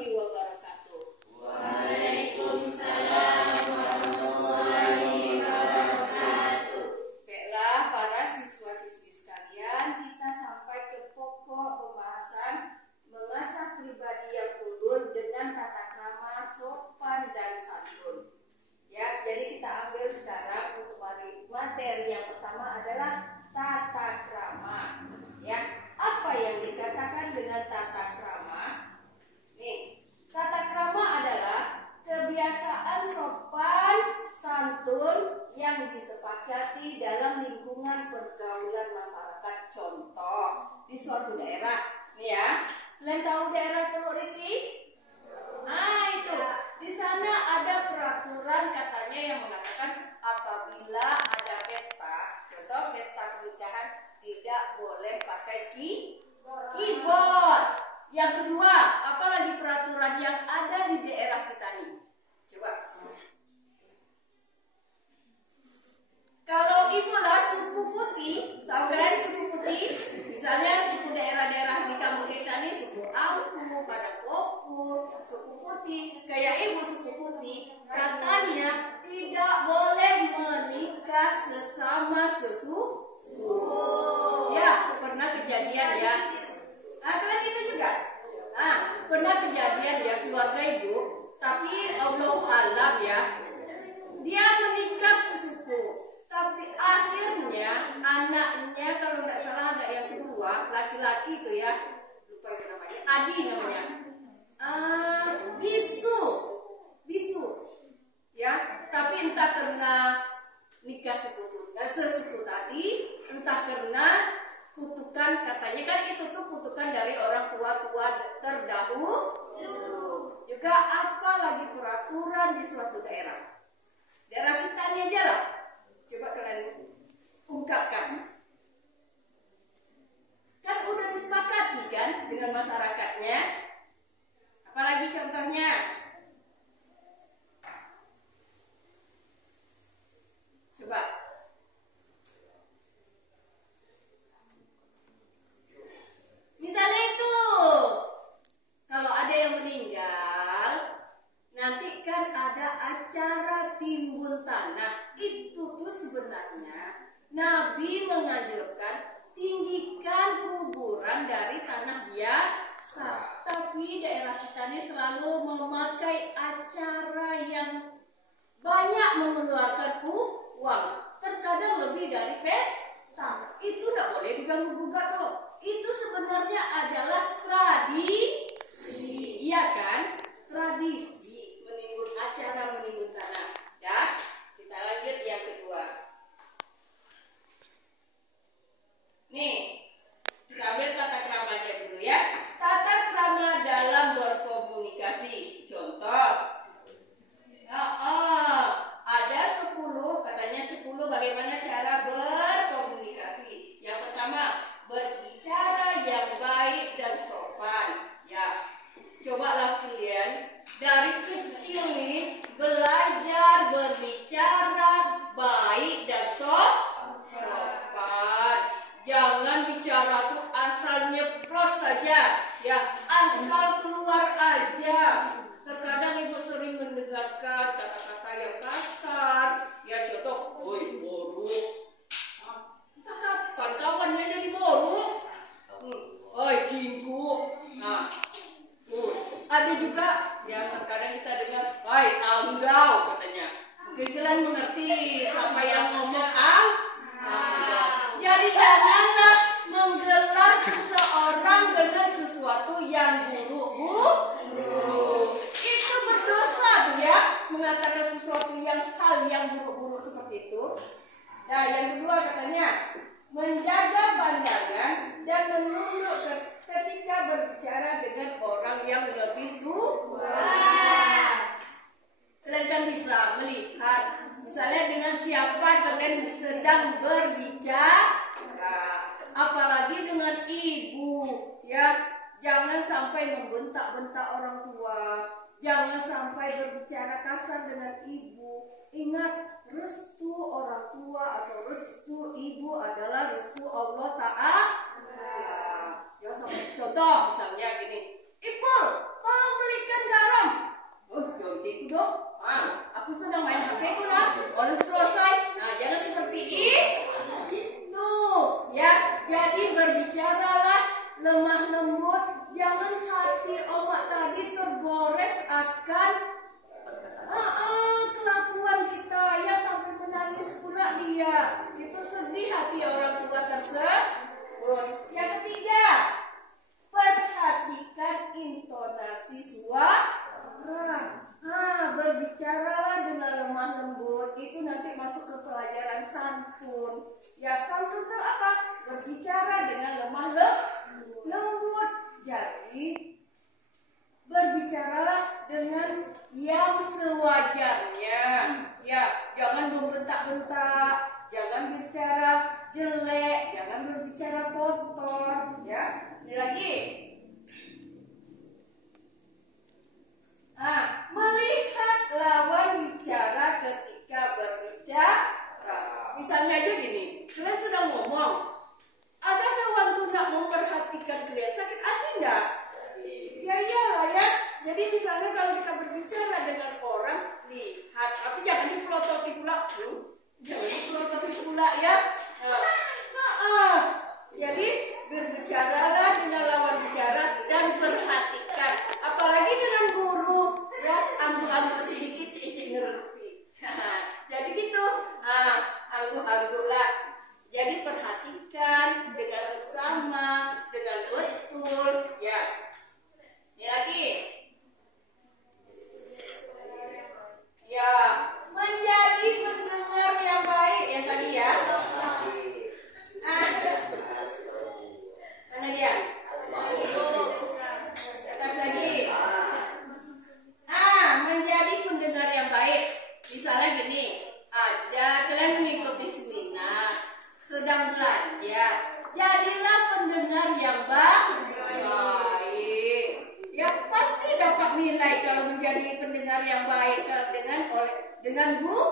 warahmatullahi wabarakatuh. Waalaikumsalam warahmatullahi wabarakatuh. Baiklah para siswa-siswi sekalian, kita sampai ke pokok pembahasan mengasah pribadi yang unggul dengan tata krama sopan dan santun. Ya, jadi kita ambil sekarang untuk materi yang pertama adalah tata krama. Ya, apa yang dikatakan dengan tata krama? Nih, tata krama adalah kebiasaan sopan santun yang disepakati dalam lingkungan pergaulan masyarakat. Contoh di suatu daerah, nih ya, kalian tahu daerah Teluk Riki? Nah itu, di sana ada peraturan katanya yang mengatakan apabila ada pesta, contoh pesta pernikahan, tidak boleh pakai keyboard. Yang kedua, apalagi peraturan yang ada di daerah kita nih? Coba. Kalau ibu lah suku putih, tahu kan suku putih? Misalnya suku daerah-daerah di kampung kita nih, suku Ampu, Padakopu, suku putih. Kayak ibu suku putih, katanya tidak boleh menikah sesama sesuku. Ya, pernah kejadian ya. Nah, kalian itu juga. Nah, pernah kejadian ya keluarga ibu, tapi Allahu alam ya. Dia menikah sesuku, tapi akhirnya anaknya kalau nggak salah anak yang kedua laki-laki itu ya, lupa ya namanya, Adi namanya. Bisu, ya. Tapi entah karena nikah sesuku tadi, entah karena kutukan, katanya kan itu tuh kutukan dari orang tua terdahulu. Juga apa lagi peraturan di suatu daerah. Daerah kita ini aja lah. Coba kalian ungkapkan. Kan udah disepakati kan dengan masyarakatnya. Apalagi contohnya? Coba. Misalnya itu, kalau ada yang meninggal, nanti kan ada acara timbun tanah. Itu tuh sebenarnya Nabi menganjurkan tinggikan kuburan dari tanah biasa. Tapi daerah kita ini selalu memakai acara yang banyak mengeluarkan uang. Terkadang lebih dari pesta. Itu tidak boleh diganggu-gugat loh. Itu sebenarnya adalah tradisi, iya kan? Tradisi acara menimbun tanah. Ya, kita lanjut yang kedua. Nih, kita ambil tata kramanya dulu ya. Tata krama dalam berkomunikasi. Contoh, ada 10, katanya 10 bagaimana cara berkomunikasi. Yang pertama, berbicara yang baik dan sopan. Ya, cobalah kalian dari kecil nih belajar berbicara baik dan sopan. Jangan bicara tuh asal nyeplos saja, ya asal keluar aja. Terkadang ibu sering mendengarkan kata-kata yang kasar. Ya contoh, woi boruk. Entah kapan kawannya jadi boruk. Oi cinggu. Nah, ada juga ya terkadang kita dengar, hai anggau katanya. Mungkin kalian mengerti siapa yang ngomong anggau. Jadi janganlah menggelar seseorang dengan sesuatu yang buruk. Itu berdosa tuh ya, mengatakan sesuatu hal yang buruk-buruk seperti itu. Nah, yang kedua katanya menjaga pandangan dan menunduk ketika berbicara dengan orang yang lebih tua. Kalian kan bisa melihat, misalnya dengan siapa kalian sedang berbicara, apalagi dengan ibu, ya. Jangan sampai membentak-bentak orang tua, jangan sampai berbicara kasar dengan ibu. Ingat, restu orang tua atau restu ibu adalah restu Allah Ta'ala. Ya, contoh misalnya gini, Ipul, tolong belikan Yang ketiga, perhatikan intonasi suara. Berbicaralah dengan lemah lembut. Itu nanti masuk ke pelajaran santun. Ya, santun itu apa? Berbicara dengan lemah lembut. Jadi berbicaralah dengan yang sewajarnya. Ya, jangan membentak-bentak, jangan bicara jelek, jangan berbicara kotor. Ya, ini lagi. Melihat lawan bicara ketika berbicara. Misalnya aja gini, kalian sedang ngomong, ada kawan tuh nggak memperhatikan kalian, sakit hati nggak? Ya iyalah ya. Jadi misalnya kalau kita berbicara dengan orang, lihat, tapi jangan dipelototi pula, jangan dipelototi pula ya. Jadi berbicaralah dengan lawan bicara dan perhatikan, apalagi dengan guru ya, angguk-angguk sedikit cicik ngerti. Jadi gitu, angguk-angguk lah. Jadi perhatikan dengan sesama, dengan betul ya. Ini lagi. Ya, menjadi pendengar yang baik yang tadi ya. Mana dia? Atas lagi. Menjadi pendengar yang baik. Misalnya gini, ada kalian mengikuti seminar, sedang belajar, jadilah pendengar yang baik. Ya pasti dapat nilai kalau menjadi pendengar yang baik dengan guru.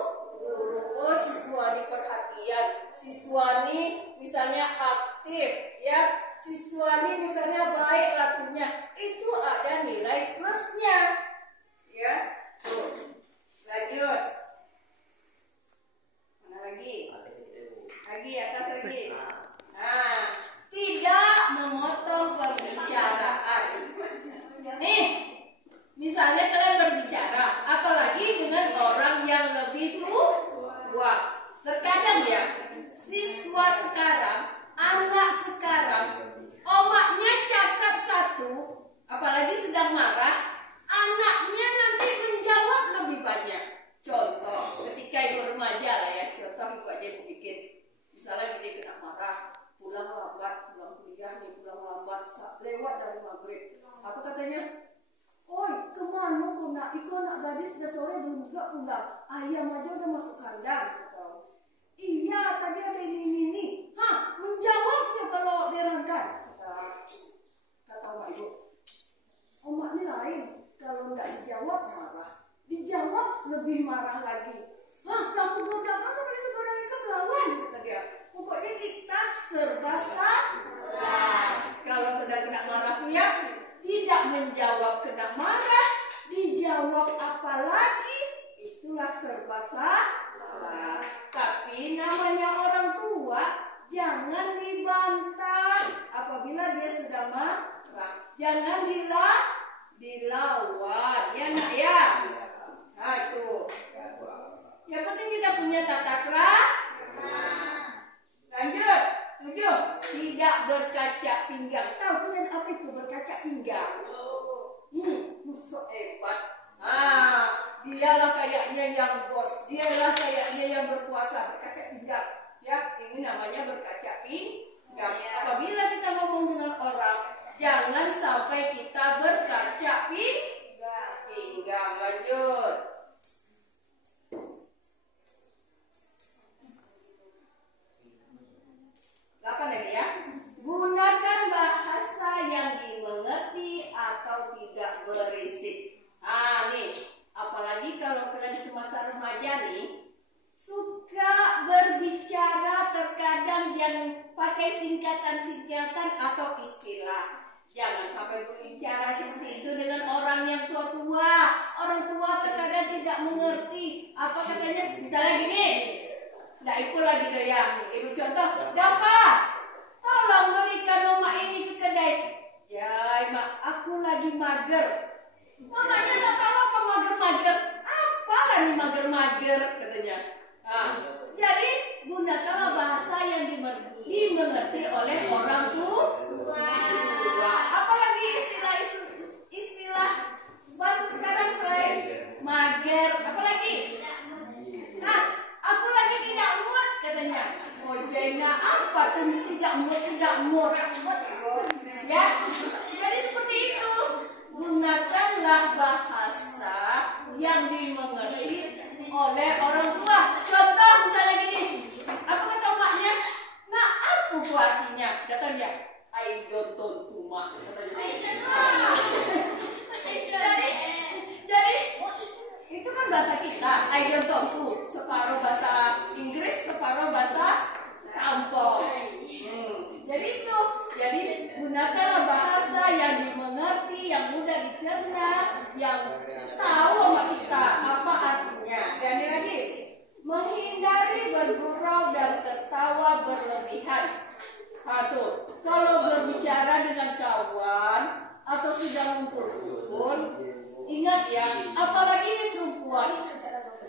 Oh, siswa ini perhatian, siswa ini misalnya aktif, ya, siswa ini misalnya baik lakunya, itu ada nilai plusnya, ya. Tuh, lanjut. Mana lagi? Lagi atas lagi. Tidak memotong pembicaraan. Nih, misalnya kalian berbicara, apalagi dengan orang yang lebih tua. Terkadang ya, siswa sekarang, anak sekarang, omaknya cakap satu, apalagi sedang marah, anaknya nanti menjawab lebih banyak. Contoh, ketika ibu remaja lah ya, contoh ibu aja ibu bikin. Misalnya dia kena marah, pulang lambat, pulang kuliah nih, pulang lambat, lewat dari maghrib. Apa katanya? Oi, kemana kau nak? Iku anak gadis sudah sore belum juga pulang. Ayam aja udah masuk kandang. Iya, tadi ada ini. Menjawabnya kalau dirangkai. Kata Mak Ibu. Omak ini lain. Kalau nggak dijawab marah. Dijawab lebih marah lagi. Kamu godakan sampai saudara kita melawan. Kata dia. Pokoknya kita serba salah. Kalau sudah kena marah ya, tidak menjawab kena marah, dijawab apa lagi, itulah serba salah. Tapi namanya orang tua, jangan dibantah apabila dia sudah marah. Jangan dilawan, ya nak ya. Nah itu. Yang penting kita punya tata krama. Lanjut. 7. Tidak berkaca pinggang. Tahu kalian apa itu berkaca pinggang? Musuh hebat. Dialah kayaknya yang bos, dialah kayaknya yang berkuasa, berkaca pinggang. Ya, ini namanya berkaca pinggang. Apabila kita ngomong dengan orang, jangan sampai kita berkaca pinggang. Lanjut. 8 lagi ya. Gunakan bahasa yang dimengerti atau tidak berisik. Nih, apalagi kalau kalian semasa remaja nih, suka berbicara terkadang yang pakai singkatan-singkatan atau istilah. Jangan sampai berbicara seperti itu dengan orang yang tua-tua. Orang tua terkadang tidak mengerti. Apa katanya? Misalnya gini. Nggak ikut lagi deh ya. Ibu contoh, dapat. Tolong berikan oma ini ke kedai. Ya, mak, aku lagi mager. Mamanya nggak tahu apa mager-mager. Apa nih mager-mager katanya. Jadi gunakanlah bahasa yang dimengerti oleh orang tua. mood. Ya, jadi seperti itu. Gunakanlah bahasa yang dimengerti oleh orang tua. Contoh misalnya gini, apa kata emaknya? Nah, apa bu artinya? Kata dia, I don't want to mak. Jadi itu kan bahasa kita, I don't want to. Separuh bahasa Inggris, separuh bahasa kampung. Jadi itu, jadi gunakanlah bahasa yang dimengerti, yang mudah dicerna, yang tahu sama kita apa artinya. Dan lagi, menghindari bergurau dan tertawa berlebihan. Satu, kalau berbicara dengan kawan atau sedang kumpul, ingat ya, apalagi ini perempuan.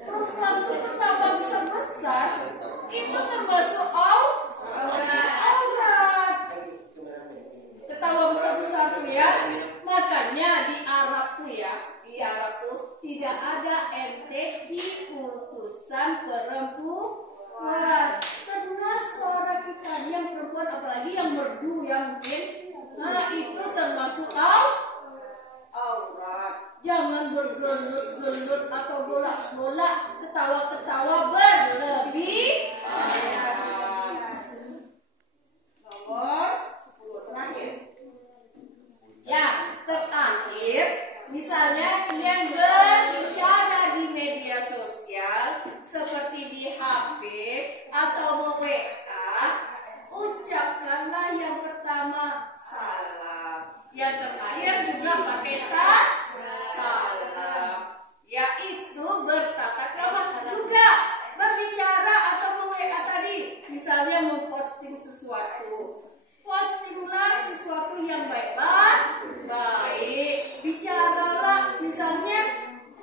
Perempuan itu ketawa besar-besar, itu termasuk aurat. Ketawa besar-besar tuh ya. Makanya di Arab tuh tidak ada MTQ utusan perempuan. Karena suara kita yang perempuan, apalagi yang merdu yang mungkin, nah itu termasuk aurat. Jangan bergelut-gelut atau bolak-bolak, ketawa-ketawa berlebihan. Nomor 10 terakhir. Ya, terakhir, misalnya kalian berbicara di media sosial seperti di HP atau WA, ucapkanlah yang pertama salam, yang terakhir juga pakai salam, yaitu bertata krama. Juga berbicara atau WA tadi, misalnya memposting sesuatu, postinglah sesuatu yang baik. Bicaralah, misalnya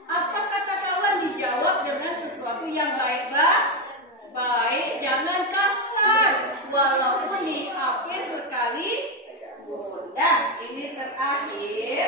apa kata kawan dijawab dengan sesuatu yang baik. Jangan kasar, walaupun di HP sekali. Nah, ini terakhir.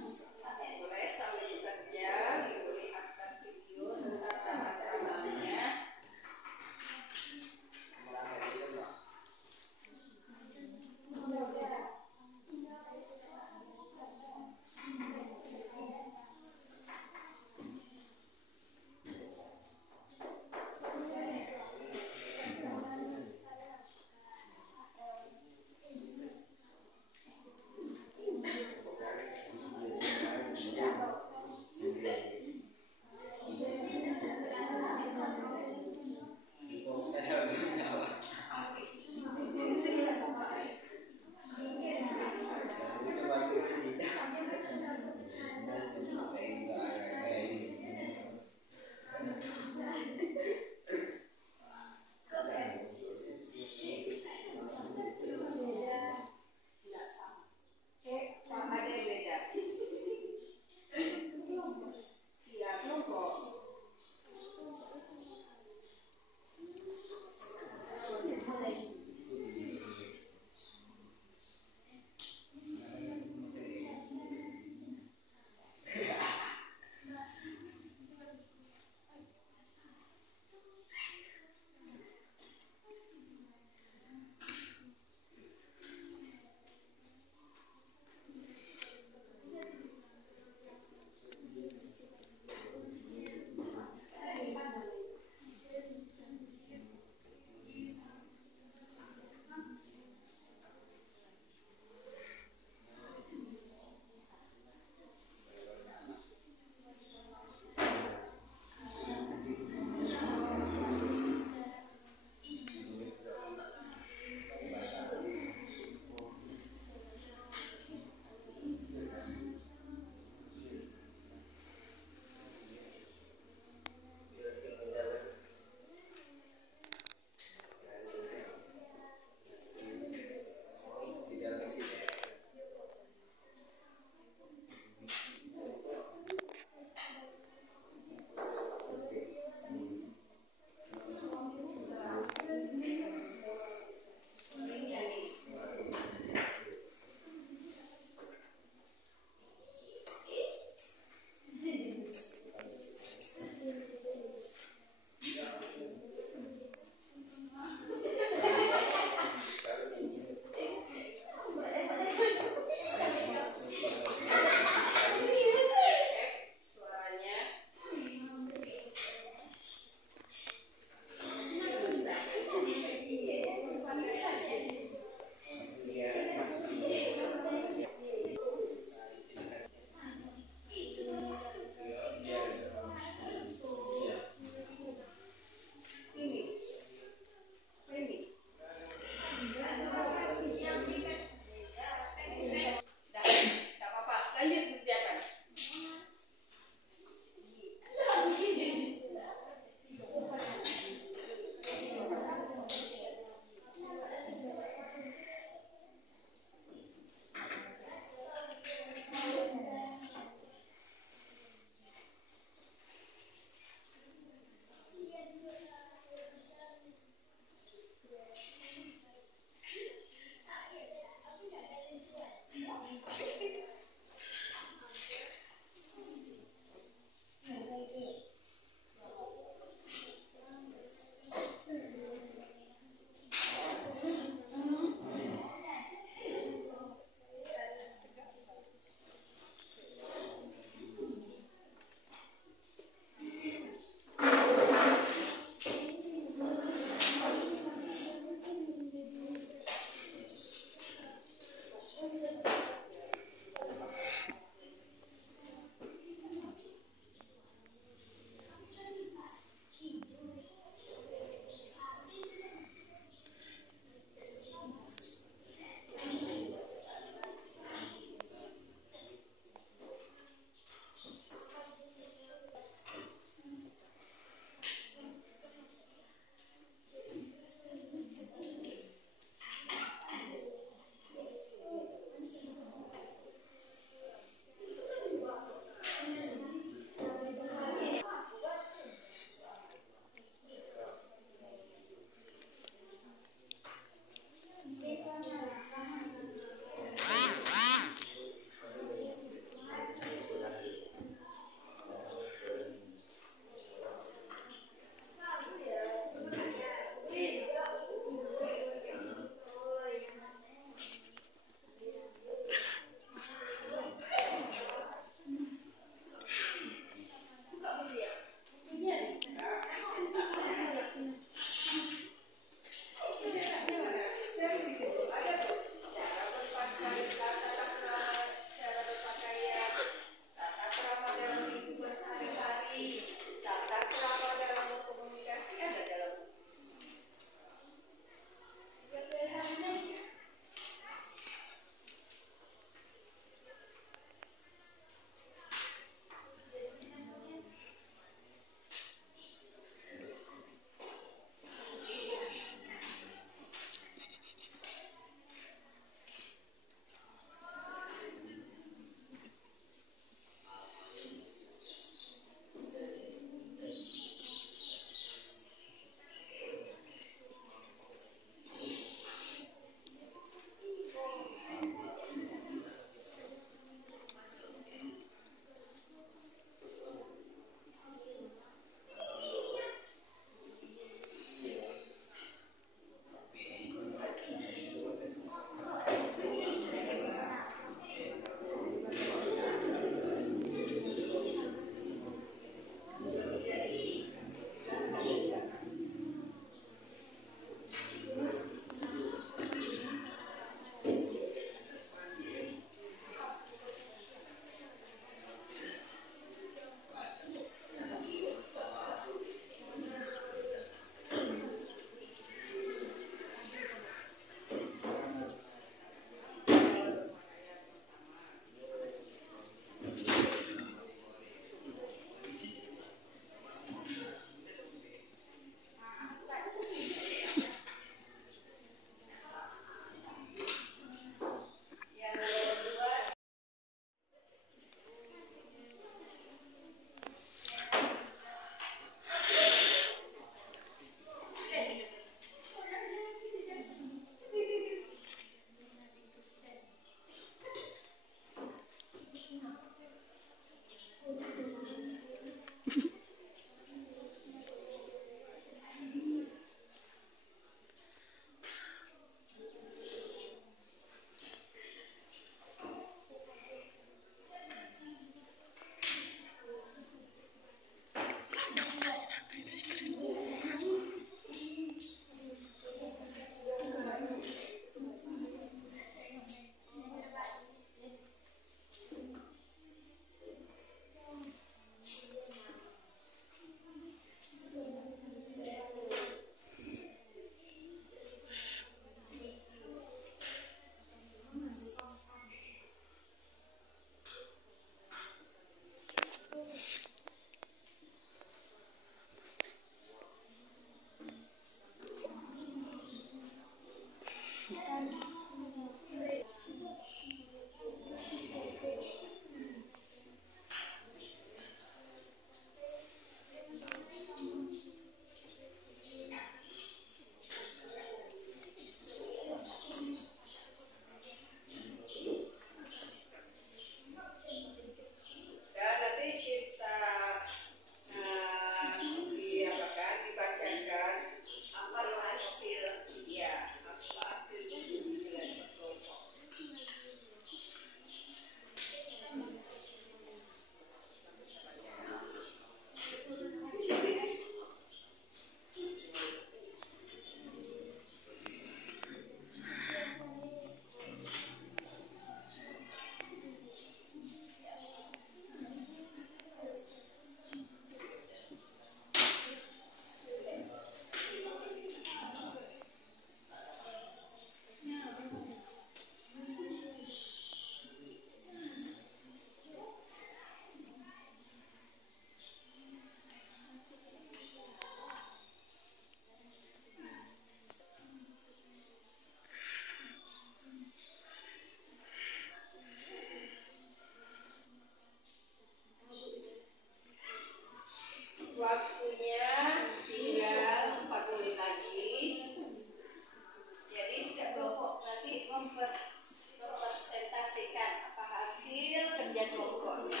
bagian pokoknya.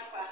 Apa?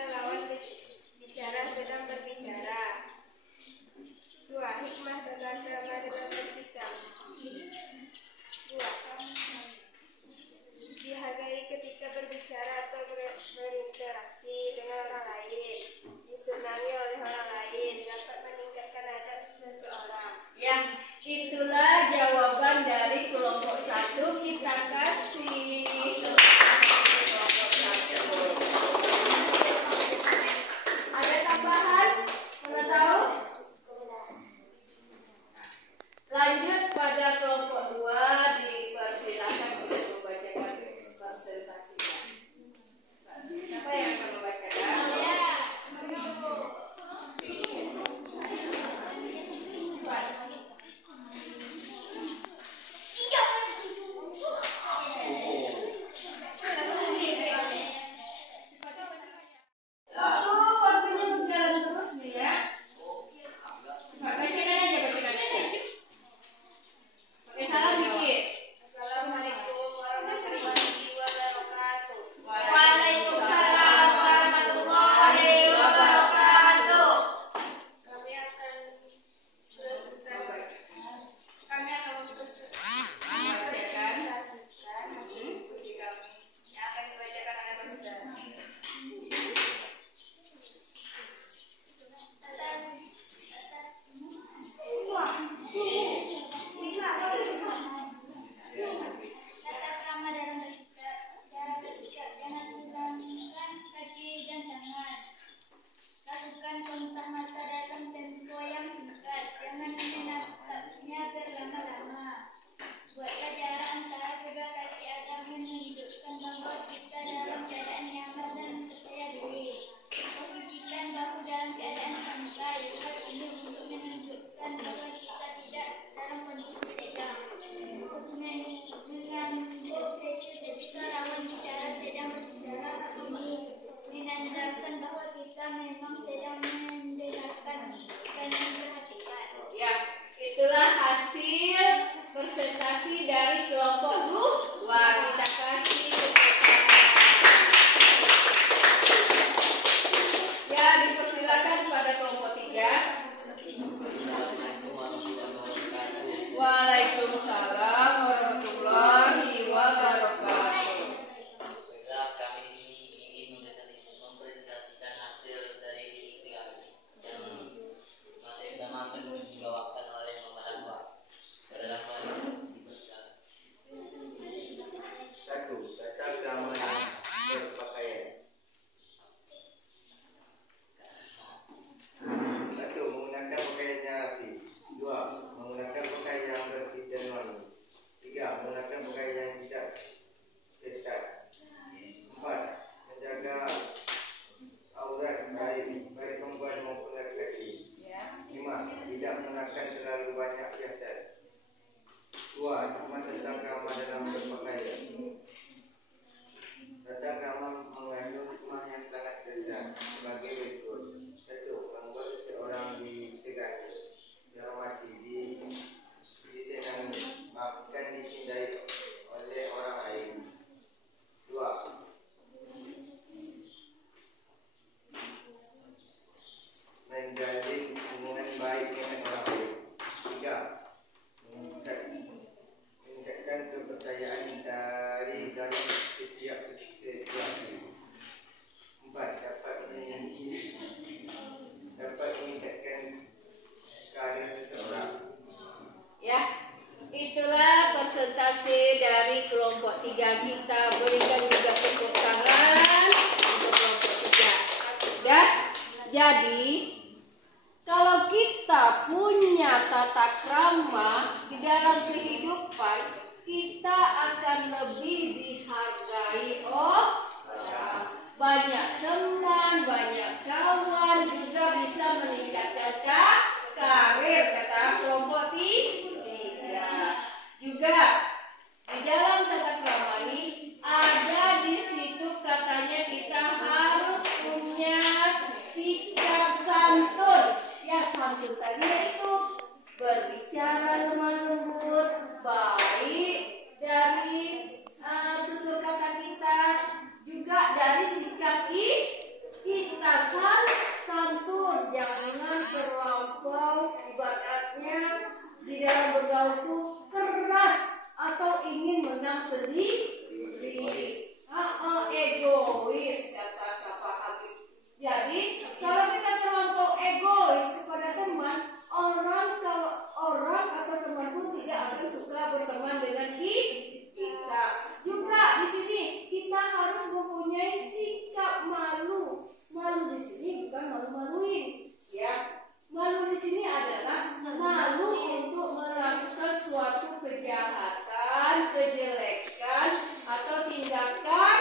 ketika lawan bicara sedang berbicara. 2. Hikmah tata krama dalam bersikap. 2. Dihargai ketika berbicara atau berinteraksi dengan orang lain. Disenangi oleh orang lain. Dapat meningkatkan adab seseorang. Ya, itulah jawaban dari kelompok 1. Kita kasih kelompok 1. Ada tambahan? Mana tahu? Lanjut pada kelompok 2, dipersilakan untuk membacakan presentasinya. Siapa yang akan membacakan? Waktunya berjalan terus nih ya. Bacakan aja. Pakai salam dikit. Assalamualaikum warahmatullahi wabarakatuh. Waalaikumsalam warahmatullahi wabarakatuh. Kami akan Bacakan. hasil diskusi kami yang akan dibacakan oleh Pastor. Tata krama dalam bersikap. Cara bersikap jangan hilangkan kaki dan tangan. Lakukan kontak mata dalam tempo yang singkat. Jangan menatapnya berlama-lama. Buatlah jarak antara kedua kaki agar menunjukkan bahwa kita dalam keadaan nyaman dan percaya diri. Posisikan bahu dalam keadaan santai. Hal ini untuk menunjukkan bahwa kita tidak dalam kondisi tegang. Jika lawan bicara sedang berbicara, hal ini menandakan bahwa kita memang sedang mendengarkan dan memperhatikan. Ya, itulah hasil presentasi dari kelompok 2. Kita kasih tepuk tangan. Ya, dipersilakan pada kelompok 3. Waalaikumsalam warahmatullahi wabarakatuh. Baiklah, kami di sini ingin mempresentasikan hasil dari diskusi kami yang materi utama akan dibawakan oleh Mama Lakwa. Adalah dipersilakan. 1. Tata krama berpakaian. 1. Menggunakan pakaian yang rapi. 2. Menggunakan pakaian yang bersih dan wangi. 3. Menggunakan pakaian yang tidak ketat. 4. Menjaga aurat baik perempuan maupun lelaki. Ya. 5. Tidak mengenakan terlalu banyak hiasan. 2. Hikmah tentang krama dalam berpakaian. Tata krama mengandung hikmah yang sangat besar sebagai berikut. 1. Membuat seseorang disegani, dihormati, disenangi, bahkan dicintai oleh orang lain. 2. Menjalin hubungan baik dengan orang lain. 3. Meningkatkan kepercayaan dari dalam setiap situasi. 4. Dapat meningkatkan karir seseorang. Ya, itulah presentasi dari kelompok 3. Kita berikan juga tepuk tangan untuk kelompok 3. Ya, jadi kalau kita punya tata krama di dalam kehidupan, kita akan lebih dihargai orang. Banyak teman, banyak kawan, juga bisa meningkatkan karir, kata kelompok 3. Juga di dalam tata krama ini ada di situ katanya kita harus punya sikap santun. Ya, santun tadi itu berbicara lemah lembut, baik dari tutur kata kita, juga dari sikap kita. malu-maluin, ya. Malu di sini adalah malu untuk melakukan suatu kejahatan, kejelekan, atau tindakan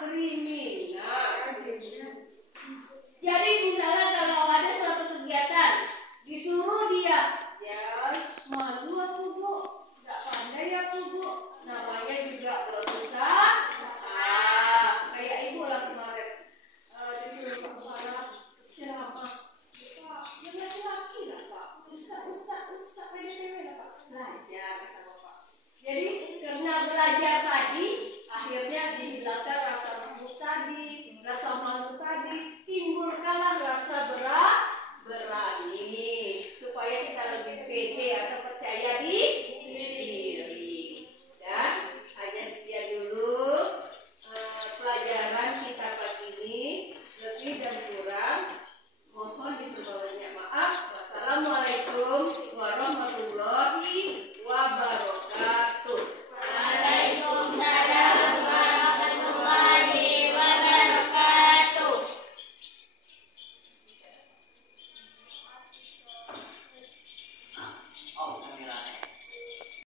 kriminal. Jadi misalnya kalau ada suatu kegiatan disuruh dia, ya malu aku bu, nggak pandai aku bu, namanya juga dosa. Kayak ibu lah kemarin disuruh kepala ceramah, yang laki-laki lah pak, ustaz PDTW lah pak, belajar kata bapak. Jadi karena belajar tadi, akhirnya dihilangkan rasa takut tadi, rasa malu tadi, timbulkanlah rasa berani, supaya kita lebih pede atau percaya diri. Dan hanya sekian dulu pelajaran kita pagi ini, lebih dan kurang mohon diperbanyak maaf. Wassalamualaikum warahmatullahi